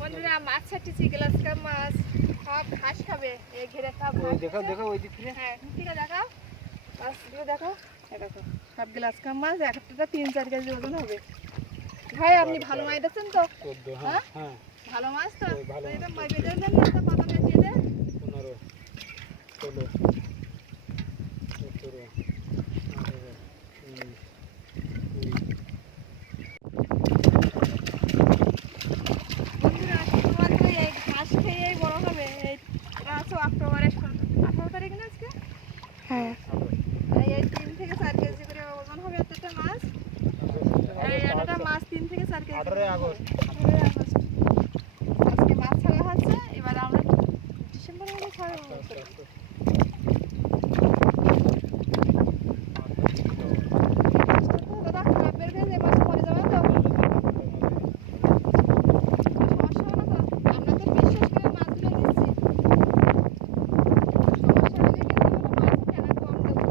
বন্ধুরা মাছ ছাড়ছি, glass cup মাছ সব ঘাস খাবে। এই ঘেরে সব দেখাও দেখাও ওই দিক থেকে। হ্যাঁ ঠিক আছে দেখাও মাছগুলো দেখো। দেখো সব গ্লাস কাপ মাছ, একটা 3-4 কেজি ওজন হবে। ভাই আপনি ভালো মাছ দিচ্ছেন তো? 14 হ্যাঁ হ্যাঁ ভালো মাছ তো? ভালো এটা মাছ। মাছ বেঁধে দেন না, তো কত কেজি এটা? 15 16 17 18 বন্ধুরা শুধুমাত্র এই ঘাস খেয়েই বড় হবে। এই আছে অক্টোবরের 18 তারিখ না আজকে? হ্যাঁ এই 3 থেকে 4 কেজি করে ওজন হবে একটা মাছ। এই একটা মাছ 3 থেকে 4 কেজি। 18 আগস্ট। 18 আগস্ট আজকে মাছ ছাড়া হচ্ছে। এবার আমরা ডিসেম্বরে হলে ছাড়বো। দাদা খারাপ বের হয়ে যে মাছ পরে যাবে তো সমস্যা হবে না তো? আমরা তো বিশ্বাস করে মাছগুলো দিচ্ছি। সমস্যা হলে কিন্তু আমরা মাছের টাকা কম দেবো।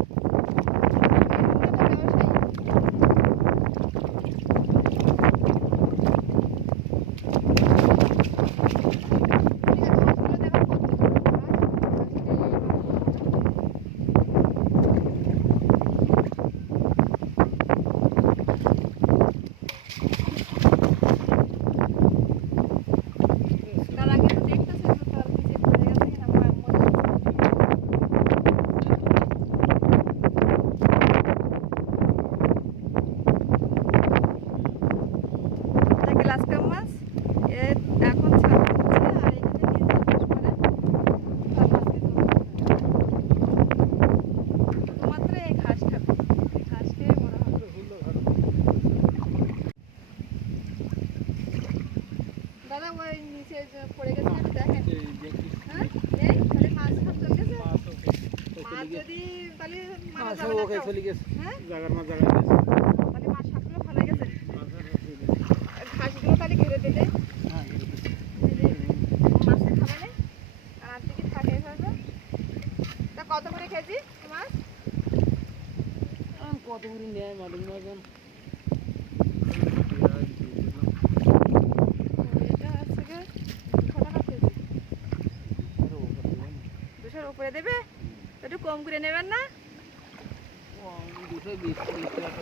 দাদা কিন্তু দেখতেছে তো তার নিচে পড়ে গেছে কিনা মরে গ্লাস কাপ মাছ এখন ছাড়া হচ্ছে। আর এখানে 3-4 মাস পরে তার মাছ খেতে হবে। শুধুমাত্র এই ঘাস খাবে, এই ঘাস খেয়ে বড় হবে। দাদা ওই নিচে যে পড়ে গেছে একটু দেখেন। হ্যাঁ এই খালি মাছ সব চলে গেছে। মাছ যদি তাহলে মারা যাবে না ওকে তো? চলে গেছে হ্যাঁ জায়গার মাছ জায়গায় গেছে। তাহলে মাছ সবগুলো ভালো গেছে। আর ঘাসগুলো তাহলে ঘিরে দিলে হ্যাঁ মাছ খাবে না আর দিকে থাকে এভাবে। তা কত করে কেজি মাছ? কত করে নেয় মালুম না এখন। এটা হচ্ছে গিয়ে 200 টাকা কেজি। 200-র উপরে দেবে? একটু কম করে নেবেন না? 220 টাকা